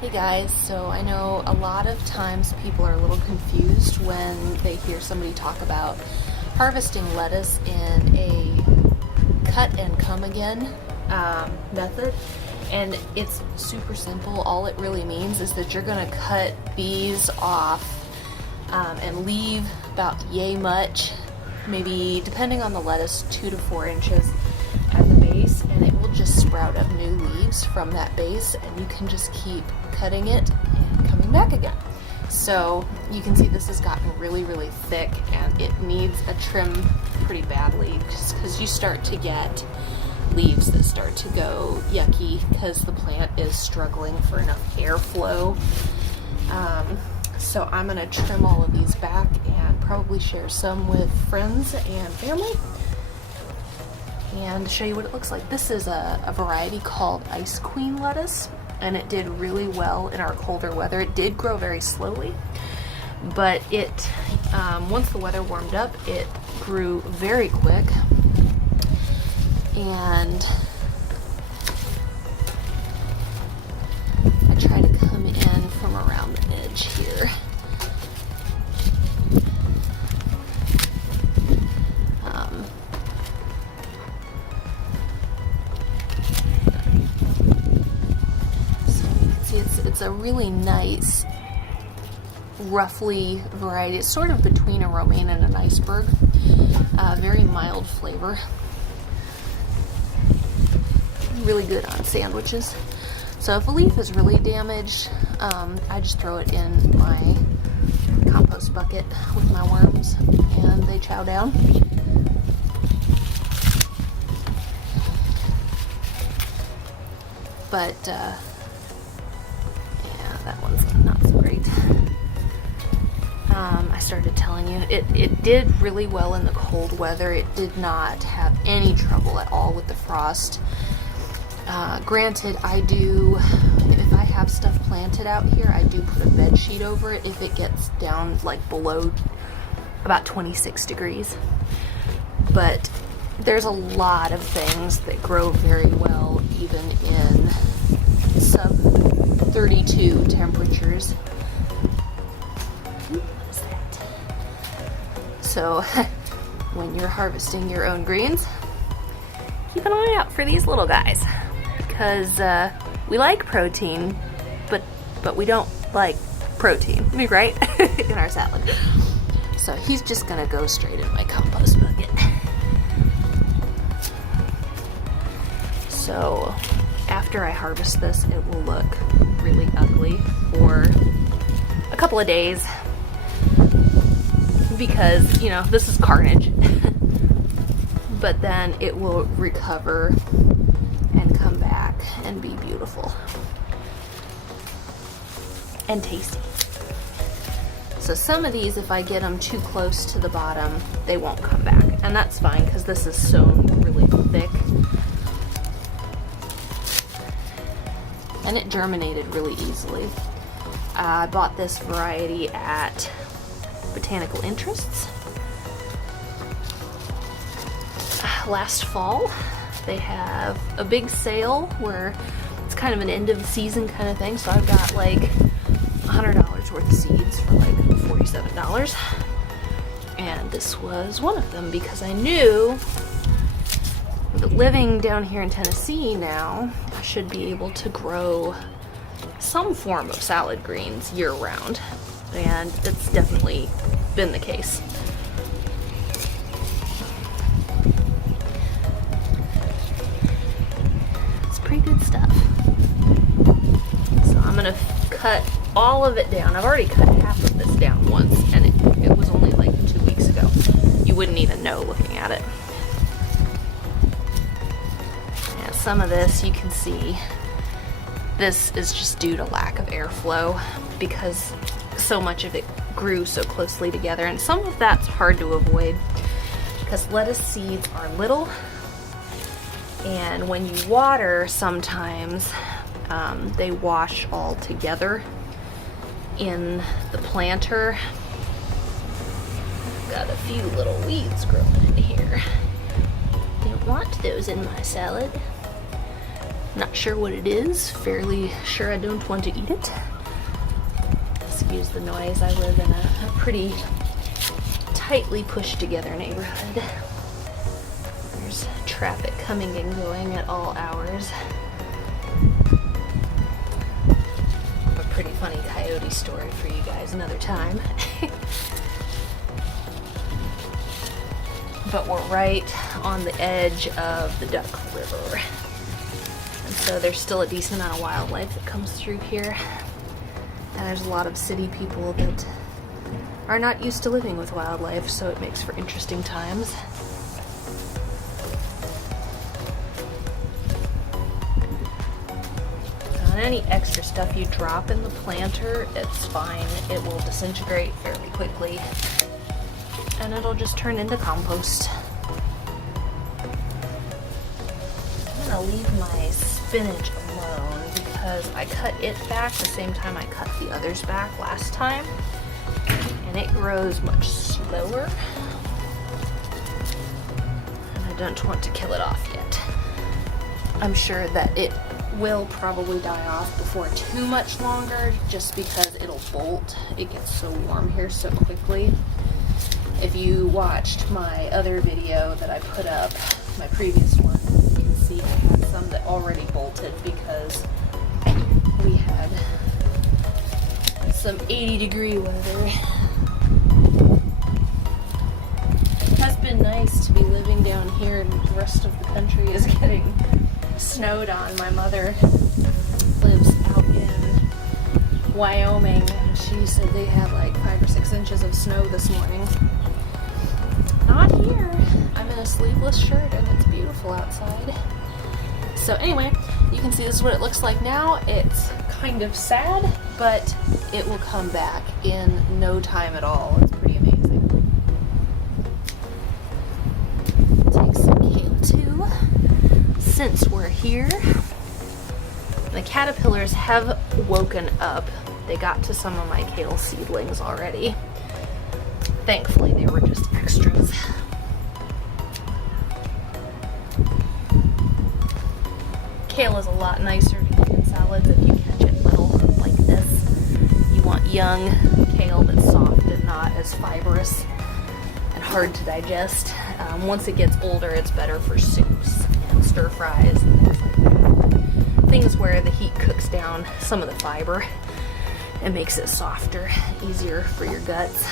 Hey guys, so I know a lot of times people are a little confused when they hear somebody talk about harvesting lettuce in a cut and come again method, and it's super simple. All it really means is that you're going to cut these off and leave about yay much, maybe depending on the lettuce, 2 to 4 inches at the base, and it will just sprout up new leaves from that base, and you can just keep cutting it and coming back again. So you can see this has gotten really thick, and it needs a trim pretty badly, just because you start to get leaves that start to go yucky because the plant is struggling for enough airflow. So I'm going to trim all of these back and probably share some with friends and family and show you what it looks like. This is a variety called Ice Queen lettuce, and it did really well in our colder weather. It did grow very slowly, but it once the weather warmed up, it grew very quick. And I try to come in from around the edge here. It's a really nice, roughly variety. It's sort of between a romaine and an iceberg. Very mild flavor. Really good on sandwiches. So if a leaf is really damaged, I just throw it in my compost bucket with my worms, and they chow down. But that one's not so great. I started telling you, it did really well in the cold weather. It did not have any trouble at all with the frost. Granted, if I have stuff planted out here, I do put a bed sheet over it if it gets down like below about 26 degrees. But there's a lot of things that grow very well even in sub 32 temperatures. What is that? So when you're harvesting your own greens, keep an eye out for these little guys, because we like protein, but we don't like protein, right? In our salad. So he's just gonna go straight in my compost bucket. So after I harvest this, it will look really ugly for a couple of days because, you know, this is carnage. But then it will recover and come back and be beautiful and tasty. So some of these, if I get them too close to the bottom, they won't come back, and that's fine because this is sown really thick. And it germinated really easily. I bought this variety at Botanical Interests last fall. They have a big sale where it's kind of an end of the season kind of thing, so I've got like $100 worth of seeds for like $47. And this was one of them because I knew that living down here in Tennessee now, I should be able to grow some form of salad greens year round, and it's definitely been the case. It's pretty good stuff. So I'm gonna cut all of it down. I've already cut half of this down once, and it was only like 2 weeks ago. You wouldn't even know looking at it. Some of this you can see, this is just due to lack of airflow because so much of it grew so closely together, and some of that's hard to avoid because lettuce seeds are little, and when you water sometimes they wash all together in the planter. Got a few little weeds growing in here. Don't want those in my salad. Not sure what it is, fairly sure I don't want to eat it. Excuse the noise, I live in a pretty tightly pushed together neighborhood. There's traffic coming and going at all hours. A pretty funny coyote story for you guys another time. But we're right on the edge of the Duck River. And so there's still a decent amount of wildlife that comes through here. And there's a lot of city people that are not used to living with wildlife, so it makes for interesting times. On any extra stuff you drop in the planter, it's fine. It will disintegrate fairly quickly, and it'll just turn into compost. I'm gonna leave my spinach alone because I cut it back the same time I cut the others back last time, and it grows much slower, and I don't want to kill it off yet. I'm sure that it will probably die off before too much longer, just because it'll bolt. It gets so warm here so quickly. If you watched my other video that I put up, my previous one, you can see I had some that already bolted because we had some 80-degree weather. It has been nice to be living down here, and the rest of the country is getting snowed on. My mother lives out in Wyoming, and she said they had like 5 or 6 inches of snow this morning. Not here. I'm in a sleeveless shirt and it's beautiful outside. So anyway, you can see this is what it looks like now. It's kind of sad, but it will come back in no time at all. It's pretty amazing. Take some kale too. Since we're here, the caterpillars have woken up. They got to some of my kale seedlings already. Thankfully, they were just extras. Kale is a lot nicer to eat in salads if you catch it little like this. You want young kale that's soft and not as fibrous and hard to digest. Once it gets older, it's better for soups and stir fries and things like that. Things where the heat cooks down some of the fiber and makes it softer, easier for your guts.